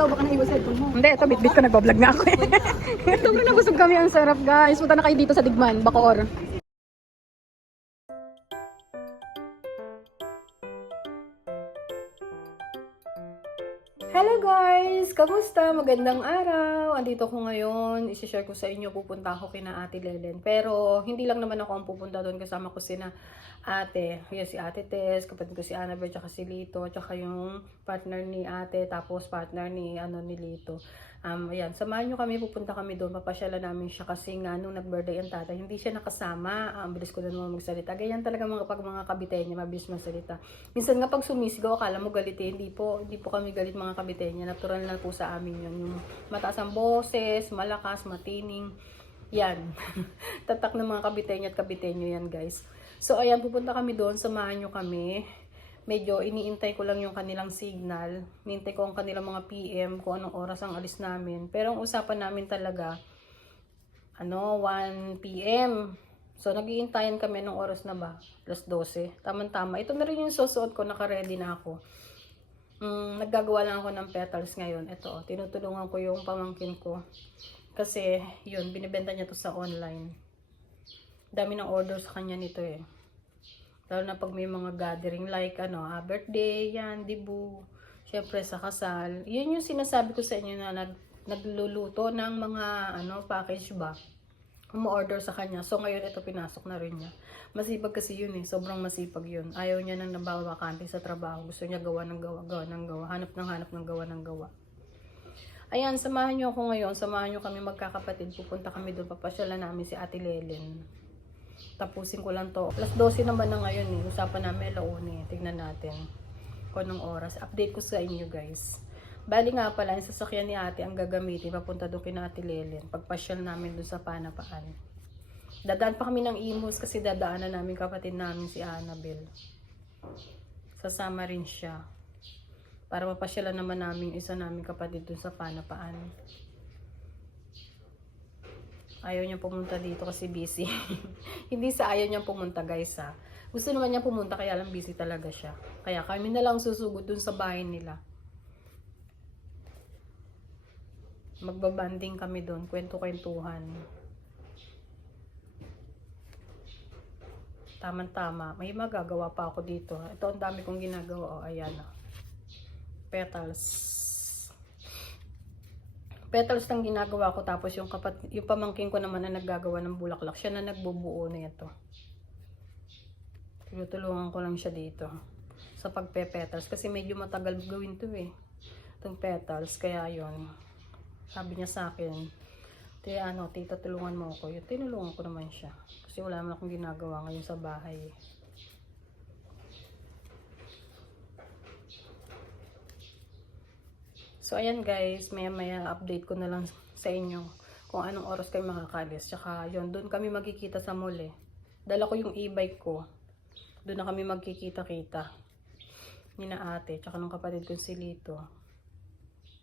ikaw, baka naiwas cellphone mo. Hindi, ito bit-bit ko, nagbablog nga ako. Sobrang nabusog kami, ang sarap guys. Punta na kayo dito sa Digman, Bacoor. Hello guys! Kamusta? Magandang araw! Andito ko ngayon. Isishare ko sa inyo, pupunta ako kina Ate Lelen. Pero hindi lang naman ako ang pupunta doon. Kasama ko sina Ate. Yes, si Ate Tess, kapatid ko si Annabelle, tsaka si Lito, tsaka yung partner ni Ate, tapos partner ni Lito. Ayan, samahan nyo kami, pupunta kami doon. Papasyalan namin siya kasi nga nung nag-birthday ang tatay, hindi siya nakasama. Ang bilis ko doon magsalita. Ganyan talaga pag mga kabitenya, mabilis magsalita. Minsan nga pag sumisigaw, akala mo galit eh. Hindi po kami galit mga kabitenya. Natural na po sa amin yun. Yung mataas ang boses, malakas, matining. Yan. Tatak ng mga kabitenya at kabitenyo yan guys. So ayan, pupunta kami doon. Samahan nyo kami. Medyo iniintay ko lang yung kanilang signal. Iniintay ko ang kanilang mga PM kung anong oras ang alis namin. Pero ang usapan namin talaga, 1 PM. So, nag-iintayan kami anong oras na ba? Alas 12. Tama-tama. Ito na rin yung susuot ko. Naka-ready na ako. Naggagawa lang ako ng petals ngayon. Ito, tinutulungan ko yung pamangkin ko. Kasi, yun, binibenta niya to sa online. Dami ng order sa kanya nito eh. Lalo na pag may mga gathering like birthday, yan, dibu, syempre sa kasal. Yun yung sinasabi ko sa inyo na nagluluto ng mga package ba. Umu-order sa kanya. So ngayon ito pinasok na rin niya. Masipag kasi yun eh. Sobrang masipag yun. Ayaw niya nang nabawakante sa trabaho. Gusto niya gawa ng gawa. Hanap ng gawa ng gawa. Ayan, samahan niyo ako ngayon. Samahan niyo kami magkakapatid. Pupunta kami doon. Papasyalan namin si Ate Lelen. Tapusin ko lang to. Alas 12 naman na ngayon eh. Usapan namin alauna eh. Tignan natin kung anong oras. Update ko sa inyo guys. Bali nga pala, yung sasakyan ni ate ang gagamitin. Papunta doon kina Ate Lelen. Pagpasyal namin doon sa Panapaan. Dadaan pa kami ng Imus kasi dadaanan namin kapatid namin si Annabelle. Sasama rin siya. Para mapasyalan naman namin isa namin kapatid doon sa Panapaan. Ayaw niya pumunta dito kasi busy. Hindi sa ayaw niya pumunta guys ha. Gusto naman niya pumunta kaya lang busy talaga siya. Kaya kami na lang susugod dun sa bahay nila. Magbabanding kami dun. Kwento-kwentuhan. Tama-tama. May magagawa pa ako dito. Ito ang dami kong ginagawa. Ayan. Petals. Petals lang ginagawa ko, tapos yung pamangkin ko naman na naggagawa ng bulaklak, siya na nagbubuo na ito. Tinutulungan ko lang siya dito sa pagpe-petals kasi medyo matagal gawin to eh. Itong petals, kaya yon. Sabi niya sa akin, tita tulungan mo ako. Yung tinulungan ko naman siya kasi wala naman akong ginagawa ngayon sa bahay. So, ayan guys, maya update ko na lang sa inyo kung anong oras kayo makakalis. Tsaka, yun, doon kami magkikita sa mall eh. Dala ko yung e-bike ko. Doon na kami magkikita-kita. Nina ate, tsaka ng kapatid ko si Lito.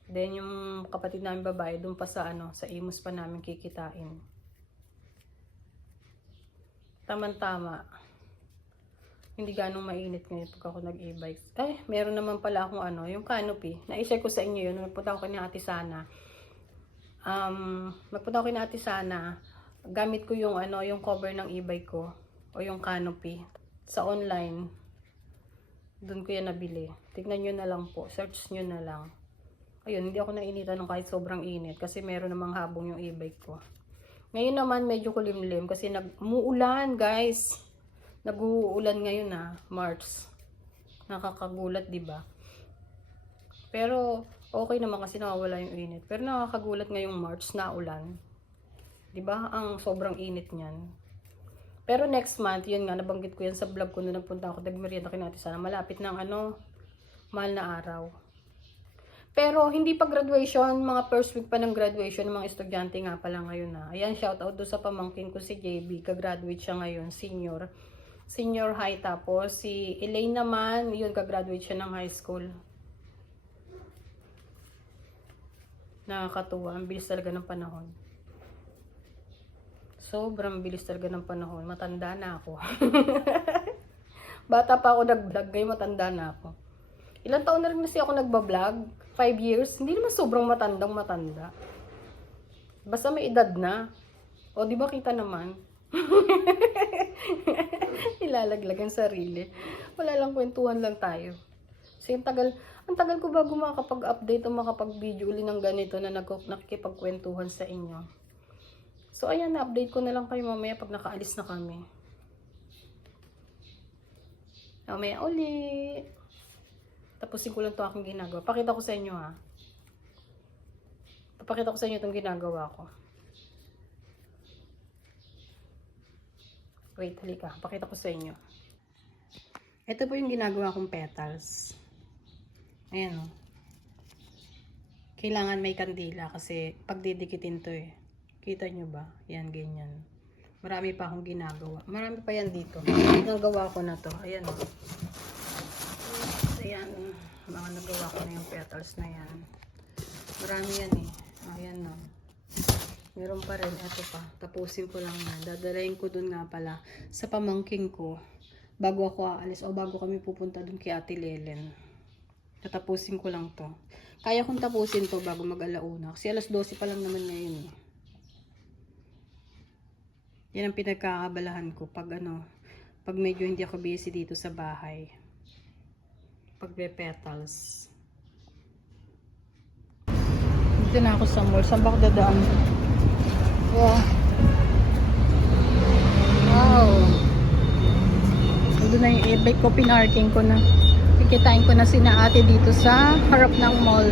Then, yung kapatid namin babae, doon pa sa sa Imus pa namin kikitain. Tama-tama. Hindi ganong mainit ngayon pag ako nag-e-bike. Meron naman pala akong yung canopy. Na-share ko sa inyo yun. Nagpunta ako kina Ate Sana. Nagpunta ako kina Ate Sana. Gamit ko yung yung cover ng e-bike ko. O yung canopy. Sa online. Doon ko yan nabili. Tignan nyo na lang po. Search nyo na lang. Ayun, hindi ako nainitan ng kahit sobrang init. Kasi meron namang habong yung e-bike ko. Ngayon naman medyo kulimlim. Kasi umuulan guys. Nag-uulan ngayon March. Nakakagulat, 'di ba? Pero okay naman kasi nawawala yung init. Pero nakakagulat ngayong March na ulan. 'Di ba? Ang sobrang init niyan. Pero next month, yun nga nabanggit ko yan sa vlog ko nung nagpunta ako nagmerienda kay Ate Sana. Malapit ng mahal na araw. Pero hindi pa graduation, mga first week pa ng graduation ng mga estudyante nga pala ngayon Ayan, shout out do sa pamangkin ko si JB. Ka-graduate siya ngayon, senior high. Tapos si Elaine naman, yun, ka-graduate siya ng high school. Nakakatuwa, ang bilis talaga ng panahon. Sobrang bilis talaga ng panahon. Matanda na ako. Bata pa ako nag-vlog, ngayon matanda na ako. Ilang taon na rin kasi ako nagba-vlog. 5 years, hindi naman sobrang matandang matanda. Basta may edad na. O, di ba kita naman? Ilalaglag ang sarili. Wala lang, kwentuhan lang tayo. Kasi ang tagal ko bago makakapag-update o makapag-video uli ng ganito na nakikipagkwentuhan sa inyo. So, ayan, na-update ko na lang kayo mamaya pag nakaalis na kami. Mamaya uli. Tapusin ko lang ito aking ginagawa. Pakita ko sa inyo ha. Papakita ko sa inyo itong ginagawa ko. Wait, halika. Pakita ko sa inyo. Ito po yung ginagawa kong petals. Ayan o. Kailangan may kandila kasi pagdidikitin to eh. Kita nyo ba? Yan, ganyan. Marami pa akong ginagawa. Marami pa yan dito. Nagawa ko na to. Ayan o. Ayan, mga nagawa ko na yung petals na yan. Marami yan eh. Ayan na. Meron pa rin. Ito pa. Tapusin ko lang yan. Dadalayin ko dun nga pala sa pamangking ko. Bago ako aalis o bago kami pupunta dun kay Ate Lelen. Tatapusin ko lang to. Kaya kong tapusin to bago mag-alauna. Kasi alas 12 pa lang naman ngayon eh. Yan ang pinagkakabalahan ko pag pag medyo hindi ako busy dito sa bahay. Pagbe-petals. Dito na ako sa mall. Saan ba ako dadaan? Wow. Wow. Ito na yung e-bike ko. Pinarking ko na. Kikitain ko na sina ate dito sa harap ng mall.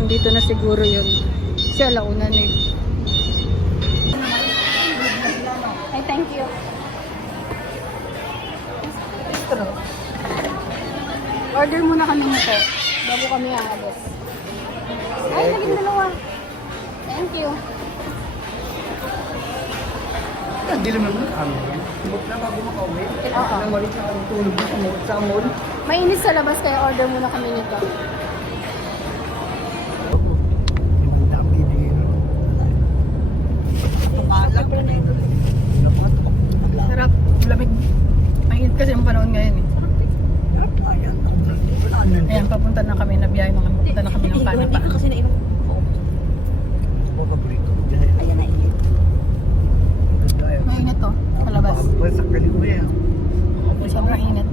Nandito na siguro yun. Kasi alauna na eh. Ay, thank you. Straw. Order muna kami nito bago kami aalis. Ay, naging dalawa. Thank you. Hindi naman mo kami yan. Subok na bago makauwi. Kailangan na malit sa tulog sa mall. Mainit sa labas kaya order muna kami nito. Ang bibigay nun. Tumalak. Sarap. Lamig. Mainit kasi ang panahon ngayon eh. Ayan, papunta na kami na biyahe. Papunta na kami ng Panapa. Kasi na ibang Paborito. ayan na init. Mainit to. Sa labas. Sa galing mo yan. Sobrang init.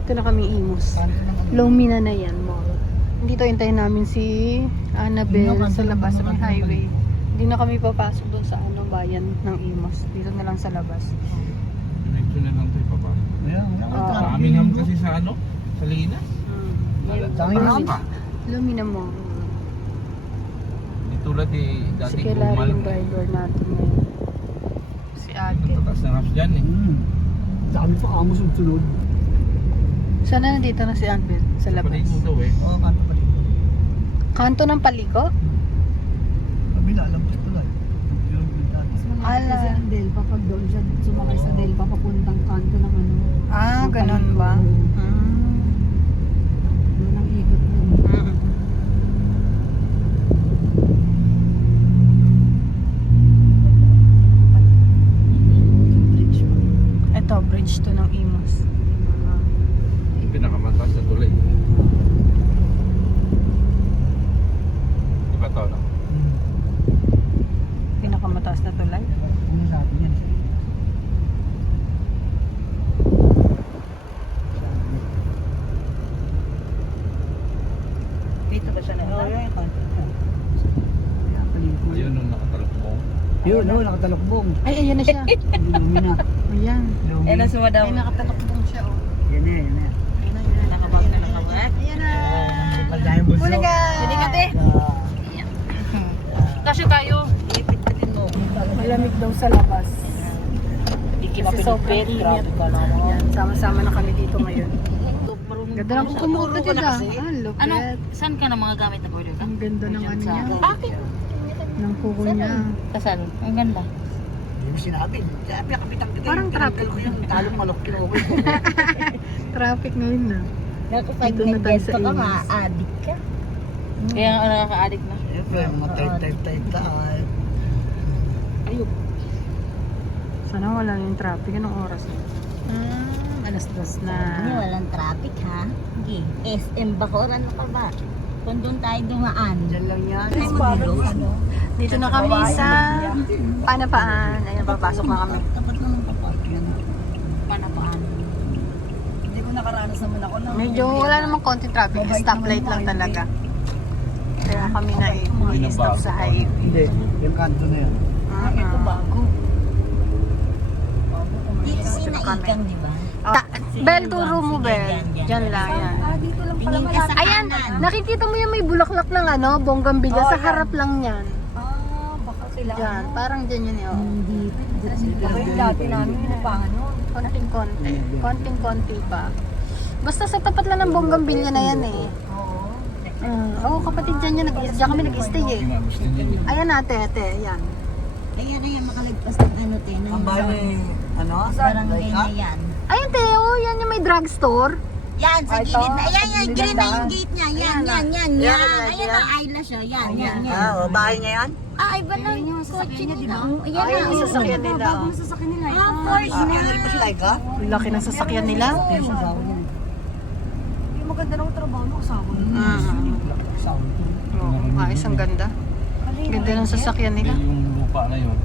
Ito na kami Imus. Lumina na yan, mall. Dito hintayin namin si Annabelle sa labas sa may highway. Hindi na kami papasok doon sa bayan ng Imus. Dito na lang sa labas. Diretso na lang tayo papa. Ayan, Sa amin naman kasi sa sa Linas. Tangin na pa. Lumina mo. Di tulad Si dati Kelly kumal. yung driver natin ngayon. Si Ate. Tataas na raps dyan eh. Sa kami pa kamo sunod. Sana nandito na si Annabelle sa labas. Palit mo daw eh. Oo, kanto pa rin. Kanto ng Paliko? Kabila, labas pala. Yun, dati. Ala. Kasi ang Delpa, pag doon siya sumakay sa Delpa, papuntang kanto ng Ah, ganun ba? Doon ang ikot na. Ito, bridge to ng Imus. Yung pinakamataas na tulay. Diba to no? Pinakamataas na tulay. Ano sabi niyan? Dito ba siya na? Oo, yan, kanto. Ayan, paliko. Ayun nung nakatalok mo. Yun, no, nakatalokbong. Ay, ayan na siya. Lumina. Ayan. Eh, nasuwa daw. Ay, nakatalokbong siya, oh. Yan eh, yan eh. Nakabag na nakabag. Ayan na. Pagdahin mo Muna ka. Hindi ka, te. Kasi tayo. Ipit-pitin mo. Malamig daw sa labas. Hindi Kasi sobrang init. Ayan, sama-sama na kami dito ngayon. Ganda ng kumuha ka dyan. Ah, lupit. Ano? Saan ka ng mga gamit na border ka? Ang ganda ng ano niya. Bakit? Ng kuko niya. Kasan? Ang ganda. Hindi mo sinabi. Sabi, nakapitang kita. Parang traffic. Talong malok, kinuha. Traffic ngayon na. Naku, pag Dito na tayo nag-get sa ka, Ames. ma-addict ka. Kaya nga nakaka-addict na. Siyempre, mga type tayo. Ayun. Sana wala na yung traffic. Anong oras na? Alas 2 na. Ano, walang traffic ha? Hindi. SM Bacoor, ano ka ba? Kung doon tayo dumaan. Diyan lang yan. Dito na kami sa Panapaan. Ayan, papasok na kami. Tapat naman pa park yan. Panapaan. Hindi ko nakaranas naman ako ng... Medyo wala namang konting traffic. Stoplight lang talaga. Kaya kami na i-stop sa highway. Hindi, yung kanto na yan. Ito bago. Dito sinaikan, di ba? Bel, turo mo, Bel. Diyan lang, yan. Dito lang pala Tingin ka sa Ayan, kanan. nakikita mo yan may bulaklak ng ano, bonggambilya. Sa harap lang yan. baka sila. Diyan, parang dyan yun yun. Hindi. Baka yung dati namin pinapangan nun. Konting-konti. Konting-konti pa. Basta sa tapat lang ng bonggambilya na yan eh. Oo, kapatid dyan yan. Diyan kami nag-stay eh. Gusto niya yun. Ayan ate, yan. Kaya na yan makalagpas ng ano, Teno. Ang bahay ni... Ano? Barangay na yan. Ayun Teo, yan yung may drugstore. Yan, sa gilid na. Ayan, yan. Green na yung gate niya. Yan, yan, yan. Yan, Ayan ang eyelash. Oh. Yan, yan, yan. Ah, bahay niya yan? Ah, iba na yung kotse nila. Ayan Ayun na. yung sasakyan nila. Bagong sasakyan nila. Ah, Porsche na. Ano pa si Laika? Laki ng sasakyan nila. Yung maganda ng trabaho ng asawa niya. Oo, ayos ang ganda. Ganda ng sasakyan nila. Yung lupa na yun.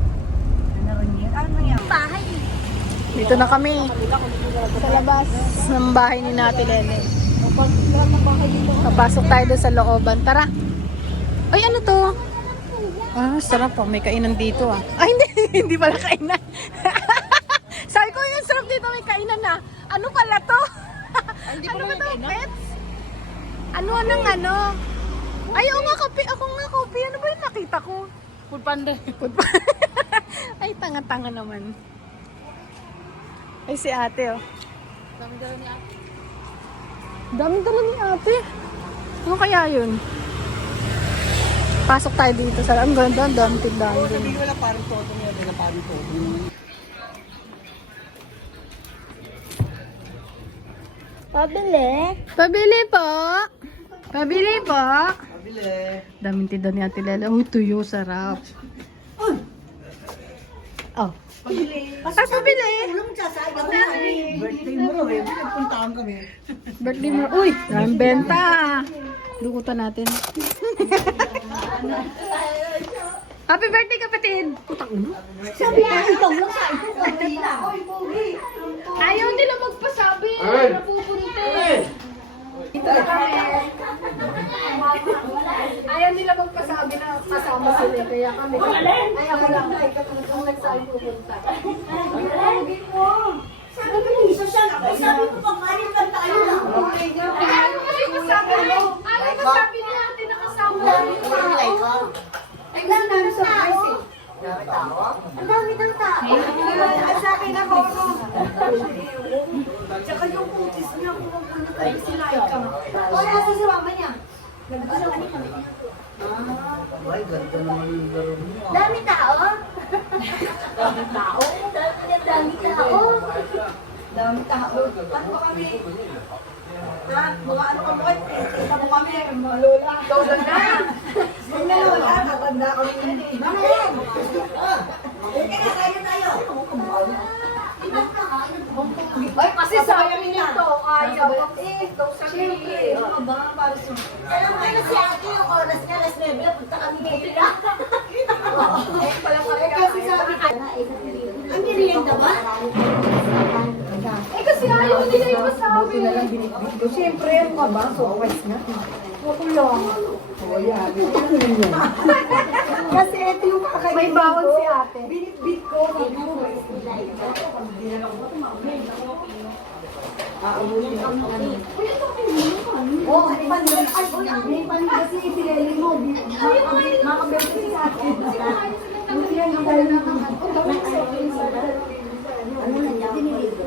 Ano yan? Bahay. Dito na kami. Sa labas ng bahay ni Nati Lele. Papasok tayo doon sa looban. Tara. Ay, ano to? Ah, sarap po. May kainan dito ah. Ay, hindi. Hindi pala kainan. Sabi ko yung sarap dito. May kainan na. Ano pala to? Ano ba to? Pets? Ano anong ano? Ay, oo nga, kape. Ako nga, kape. Ano ba yung nakita ko? Food panda. Food panda. Ay, tanga-tanga naman. Ay, si ate, oh. Dami-dala ni ate. Ano kaya yun? Pasok tayo dito sa... Ang ganda, ang dami tigdami. Sabi ko wala parang toto niya, wala parang toto. Pabili. Pabili po. Pabili po. Pabili. Daming tinda ni ate Lele. Uy, tuyo, sarap. Oh. Pabili. Ay, pabili. Birthday mo, eh. Nagpuntaan kami. Birthday mo. Uy, daming benta. Lukutan natin. Happy birthday, kapatid. Putang ulo. Sabi niya, ikaw lang sa Ayaw nila magpasabi. Napupunti. Dito na kami. Ayaw nila magpasabi na kasama sila. Kaya kami. Ay, ako lang. Ang nagsabi pupunta. Sabi ko, isa siya. Sabi ko, pagkalit ka tayo lang. Ayaw mo kasi masabi mo. Ayaw mo sabi niya natin nakasama. Ang dami ng surprise eh. Ang dami ng tao. Sa akin ako. Tsaka yung kutis niya kung magpunta tayo si Laika. Wala sa si mama niya. Ay, ganda naman yung laro mo. Dami tao. Dami tao. Dami tao. Ano ba kami? Ha? Mga ano kami? Kita mo kami. Mga lola. Lola na. Mga lola. Tatanda kami yan eh. Mga yan. Ay, kasi sabi nito, ayaw. Daw sabi niya. Ano ba? Para sa... Alam mo na si ate yung oras niya, alas 9, punta kami dito. Kasi sabi ko, Ang merienda ba? kasi ayaw nila yung masabi. Na lang binibig ko. Siyempre, ano ka ba? So, always na. Ako lang. O, yan. Kasi ito yung kakainin. May bawon si ate. Binibig ko. Sabi ko, oh, may pandan. Ay, may pandan kasi itinili mo. Makaberte sa akin. Hindi yan ang dahil naman. Ano na niya? Diniligo.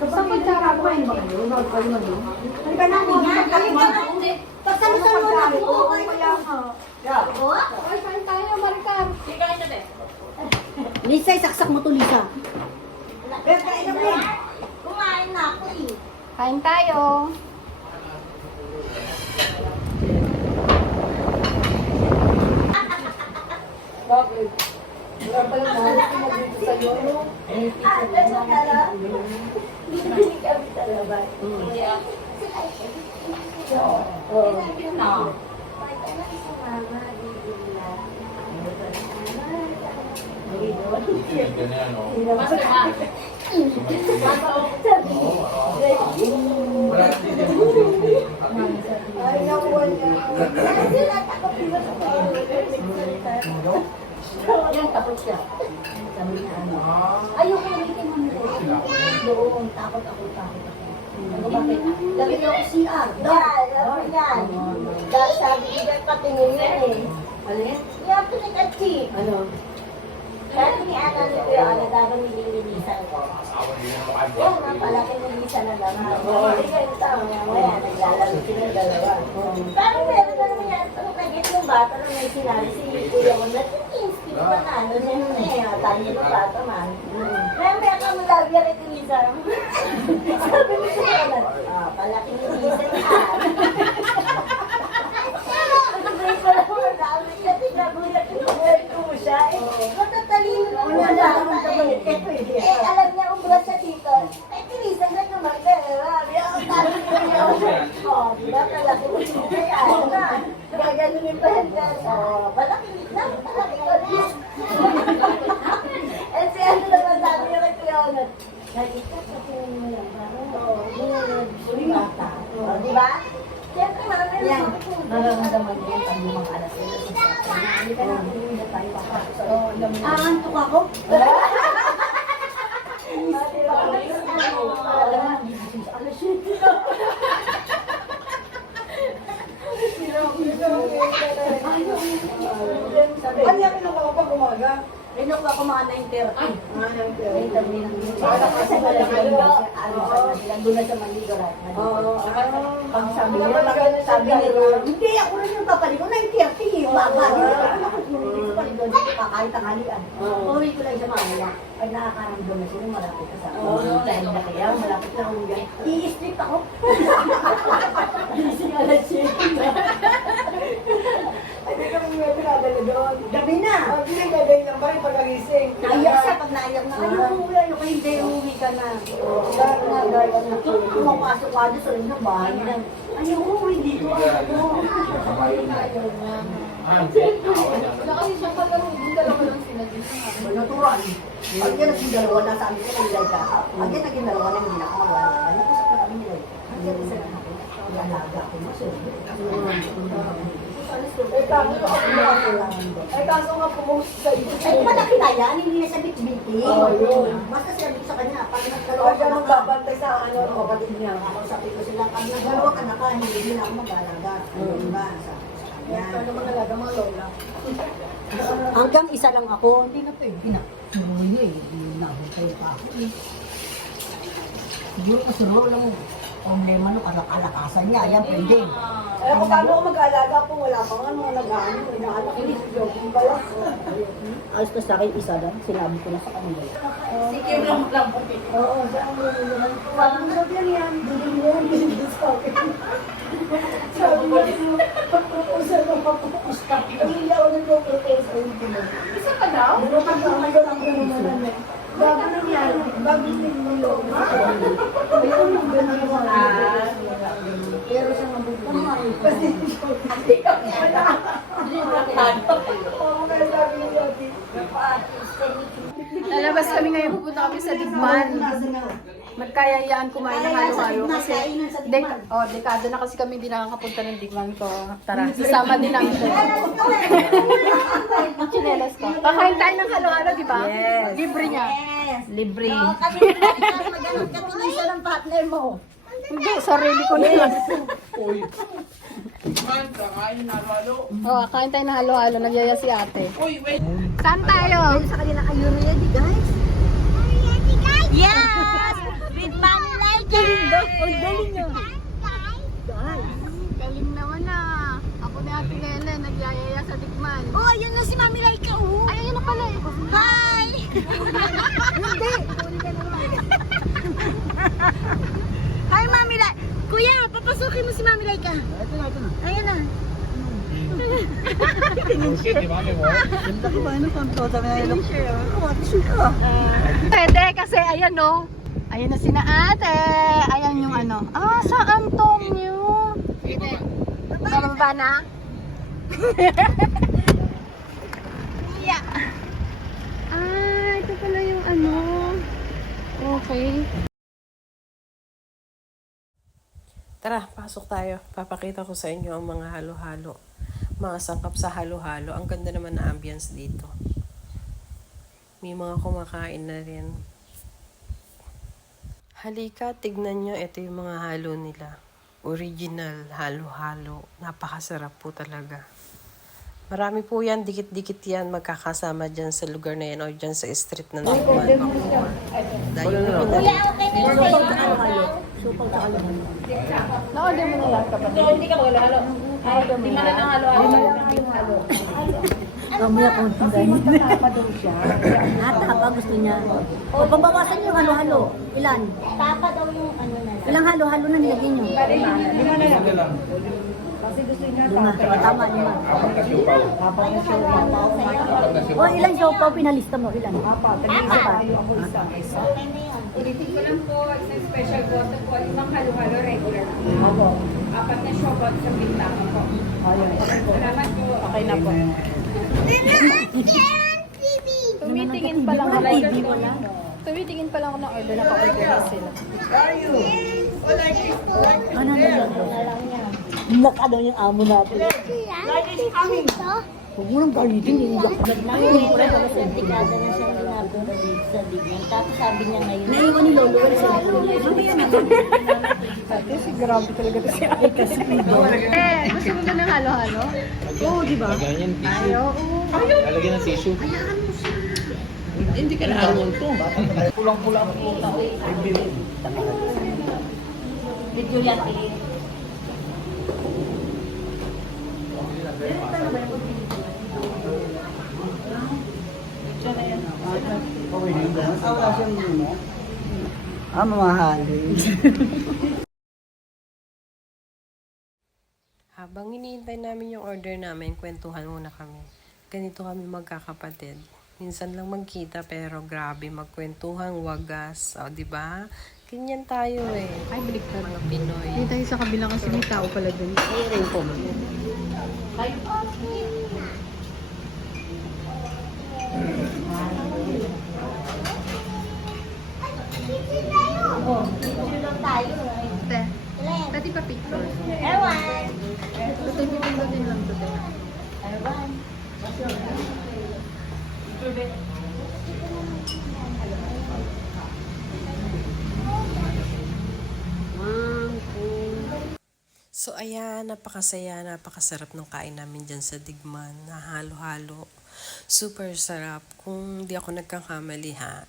Sa kutsara ko yun ba kayo? Nagkayo na yun? Halika na mo. Halika na. Pagsalusan mo na po. Kaya nga. Ay, saan tayo, Maricar? Lisa, isaksak mo to, Lisa. Kaya kain na mo. Kumain na ako eh. Kain tayo. Bakit? Wala pa lang mahal ko mag-dito sa'yo, no? Hindi kami talaga. Ganyan, no? Ay, nakuha niya. Yan, tapos siya. Sabi niya, ano, ayoko ulitin mo nito. Doon, takot ako. Ano bakit? Lagi niyo ako CR. Doon, yan. Dahil sabi ko dahil patingin niya eh. Alin? You have to take a cheat. Ano? Sabi ni Ana ni Kuya Ana, dapat nililinisan ko. Yan, ang palaki nilinisan na naman. Ikaw yung tao niya, wala, naglalaro sila dalawa. Parang meron na naman yan, pag nagit ng bata na may sinabi si Kuya ko, nag-instinct pa na, ano siya, tanya ng bata man. May kami lagi rin nilinisan. Sabi ni Kuya Ana, palaki nilinisan na. Nag-break ko lang ang dami kasi nagulat yung buhay ko siya. Matatalino na Wala wala naman pa naman eh. Alam niya kung bulat siya dito. Tinisan na naman ka. Sabi ako, sabi ko niya. Diba talaki mo siya. Ano na. Gaganunin pa yan. Malaki na. Malaki ko na. Eh si ano naman sabi niya kay Kuya Onat. Nakita sa tingin mo lang. Parang bata. Diba? Siyempre, marami Yan. nararamdaman niya yung pag-lumang alas nila. Hindi ka na, hindi na tayo papasok. Aantok ako. Ano yung kinuha ko pag umaga? Rinuha ko mga 9:30. Para kasi wala kayo. Doon na sa Mandigorat. Pag Sabi niya, hindi ako rin yung papaliko, 9:30 yung baba. Kahit tanghalian. Uwi ko lang sa Manila. Pag nakakaramdam na sila, malapit ka sa akin. Dahil na kaya, malapit na umuwi. I-strip ako. Gising alas 7. Hindi kami may pinadala doon. Gabi na. Hindi gagawin lang pa rin pagkagising. Naiyak siya pag naiyak na. Ayoko, hindi, umuwi ka na. Pumapasok ka doon sa rin ng bahay na. Ayoko, umuwi dito. Ayoko. Wala kasi siya pala yung dalawa lang sila dito. Natural. Pag yan naging dalawa na sabi ko nilay ka. Pag yan naging dalawa na hindi na ako magwala. Nag-usap na kami nilay. Ang yan isa lang ako. Lalaga ako. Eh, kaso ako Eh, kaso nga pumost sa iyo. Ay, malaki na yan. Hindi na siya bitbitin. Oo, yun. Basta sabi ko sa kanya, pag Kaya nagdalawa siya ka na ka, magbabantay sa ano, kapatid niya. ako sabi ko sila, pag nagdalawa ka na ka, hindi na ako mag-alaga. Diba? Sabi ko sa kanya. Ano mga nalaga, mga lola. Hanggang isa lang ako, hindi na pwede na. Suruhin niyo eh, hindi na tayo pa ako eh. Siguro kasunod lang problema no, kalakasan niya, ayan pwede. Eh, kung paano ako mag-aalaga po, wala pa nga mga nag-ano, inaanak ko, joking pala. Alas na sa akin, isa lang, sinabi ko na sa kanila. Si Kim lang Oo, saan mo naman. Sabi mo sabi yan, hindi sa akin. Sabi mo, pag-proposal mo, pag-propose hindi ako nag-propose sa inyo. Isa ka daw? Ano ka ba? Ano ka naman eh. Bago nangyari, bago tingin mo. Ayun, yung ganun mo. Pero siya mabubuhay. Kasi hindi ka wala. Oo, kaya sabi mo sabi. Lalabas kami ngayon, pupunta kami sa Digman. Magkayayaan kumain ng halo-halo kasi dekado na kasi kami hindi nakakapunta ng Digman ko. Tara, sasama din namin siya. Ang chinelas ko. Kakain tayo ng halo-halo, di ba? Yes. Libre niya. Libre. Kasi magandang katinisa ng partner mo. Hindi, sarili ko na lang. Uy. Man, kakain na lalo. Oh, kain tayo ng halo-halo. Nagyaya si ate. Uy, wait. Saan tayo? Sa kanila kayo ready guys? Yes! With Mami Laika! Ang galing nyo. Galing naman ah. Ako ni Ate Lele, nagyayaya sa Digman. Oh, ayun na si Mami Laika, oh! Ay, ayun na pala eh. Hi! Hi, Mami Pasukin mo si Mami Laika. Ito na, ito na. Ayan na. Ganda ko ba? Ano kung ito? Dami na ilong. Tissue ka. Pwede kasi ayan no. Ayan na sina ate. Ayan yung ano. Ah, sa Antonio. Sa baba na. Yeah. Ah, ito pala yung ano. Okay. Tara, pasok tayo. Papakita ko sa inyo ang mga halo-halo. Mga sangkap sa halo-halo. Ang ganda naman na ambience dito. May mga kumakain na rin. Halika, tignan nyo. Ito yung mga halo nila. Original halo-halo. Napakasarap po talaga. Marami po yan. Dikit-dikit yan. Magkakasama dyan sa lugar na yan o dyan sa street na Digman. Dahil na Kuya, okay na yung sa'yo. Na-order mo na lang kapatid. Hindi ka halo-halo. Ay, hindi man lang halo-halo. Mamaya kung tapa daw siya. Tapa gusto niya. O, pabawasan yung halo-halo. Ilan? Tapa daw yung ano na lang. Ilang halo-halo na nilagyan niyo? Lima na lang. Lima. Tama, lima. O, ilang siopaw pinalista mo? Ilan? Okay na yan. Ulitin ko lang po, isang special gusto po, 5 halo-halo regular. Opo. 4 na showboat sa bintana po. Salamat po. Okay na po. Tumitingin pa lang ako. Tumitingin pa lang ako ng order. Naka-order na sila. Ano na yan? Naka daw yung amo natin. Huwag mo nang galitin. Dekada na siyang ginapunta dito sa Digman. Tapos sabi niya ngayon, Naiwan ni Lolo. Wala sa Ate, si grabe talaga ito si ate. Gusto mo ba ng halo-halo? Oo, di ba? Ganyan, tissue. Ayaw. Lalagyan ng tissue. Hindi ka naawal to. Pulang-pula ang puta. video yan, eh. Wala siyang mo. Mamahalin. Habang iniintay namin yung order namin, kwentuhan muna kami. Ganito kami magkakapatid. Minsan lang magkita pero grabe magkwentuhan, wagas. O, di ba? Ganyan tayo eh. Ay, baliktad. Mga Pinoy. Hindi tayo sa kabilang kasi may tao pala dun. Ayun po. Oh, video lang tayo. Te, Ilan? pati pa pictures. Erwan. Ito yung pipindutin lang to. Erwan. So ayan, napakasaya, napakasarap ng kain namin dyan sa Digman na halo-halo. Super sarap. Kung di ako nagkakamali ha,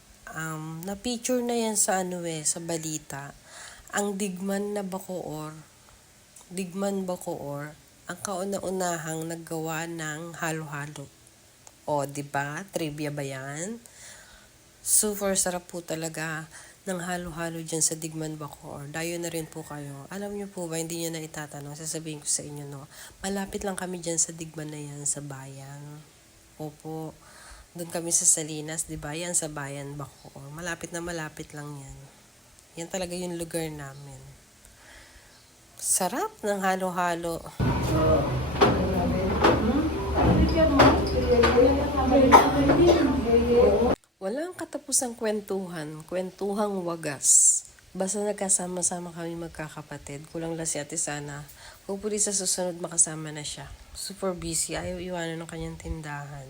na-picture na yan sa sa balita. Ang Digman na Bacoor, Digman Bacoor, ang kauna-unahang naggawa ng halo-halo. O, di ba? Trivia ba yan? Super sarap po talaga ng halo-halo dyan sa Digman Bacoor. Dayo na rin po kayo. Alam niyo po ba, hindi niyo na itatanong, sasabihin ko sa inyo, no? Malapit lang kami dyan sa Digman na yan, sa bayan. Opo, doon kami sa Salinas, di ba? Yan sa bayan Bacoor. Malapit na malapit lang yan. Yan talaga yung lugar namin. Sarap ng halo-halo. Walang katapusang kwentuhan, kwentuhang wagas. Basta nagkasama-sama kami magkakapatid. Kulang lang si Ate Sana. Hopefully sa susunod makasama na siya. Super busy, ayaw iwanan ng kanyang tindahan.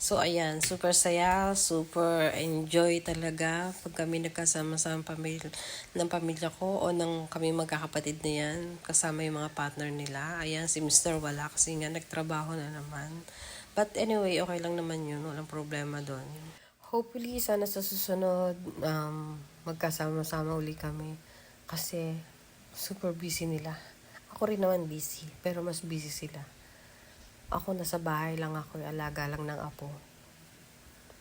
So ayan, super saya, super enjoy talaga pag kami nagkasama-sama ng pamilya ko o ng kami magkakapatid na yan, kasama yung mga partner nila. Ayan, si Mr. wala kasi nga nagtrabaho na naman. But anyway, okay lang naman yun, walang problema doon. Hopefully, sana sa susunod, magkasama-sama uli kami kasi super busy nila. Ako rin naman busy, pero mas busy sila. Ako nasa bahay lang ako, alaga lang ng apo.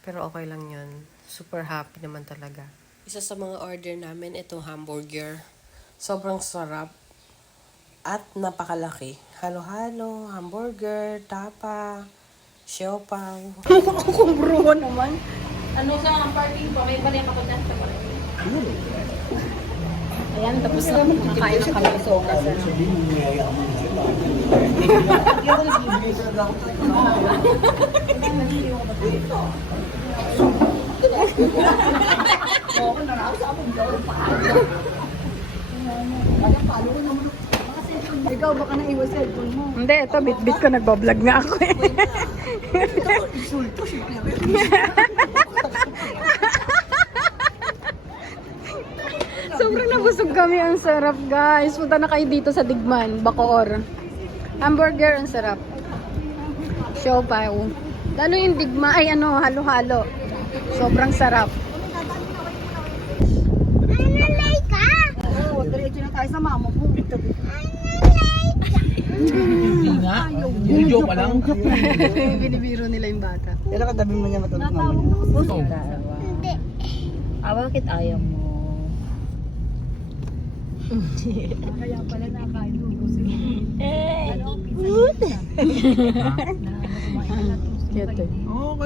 Pero okay lang yun. Super happy naman talaga. Isa sa mga order namin, itong hamburger. Sobrang sarap. at napakalaki. Halo-halo, hamburger, tapa, siopaw. Kumbro naman. Ano sa parking pa? May balik ako dyan sa parking. Ayan, tapos na kumakain na kami. Sobra sa Ikaw baka naiwas cellphone mo. Hindi, ito, bit-bit ko. Nagbablog nga ako eh. Insulto siya. Sobrang nabusog kami. Ang sarap, guys. Punta na kayo dito sa Digman, Bacoor. Hamburger, ang sarap. Siopaw. Lalo yung Digma, ay ano, halo-halo. Sobrang sarap. Oo, diretso na tayo sa mama mo. Hindi nga. Joke pa lang. Binibiro nila yung bata. Pero katabi mo niya matulog naman. Oh. Bakit ayaw mo? Kaya pala nakain mo. Cute eh. Oh,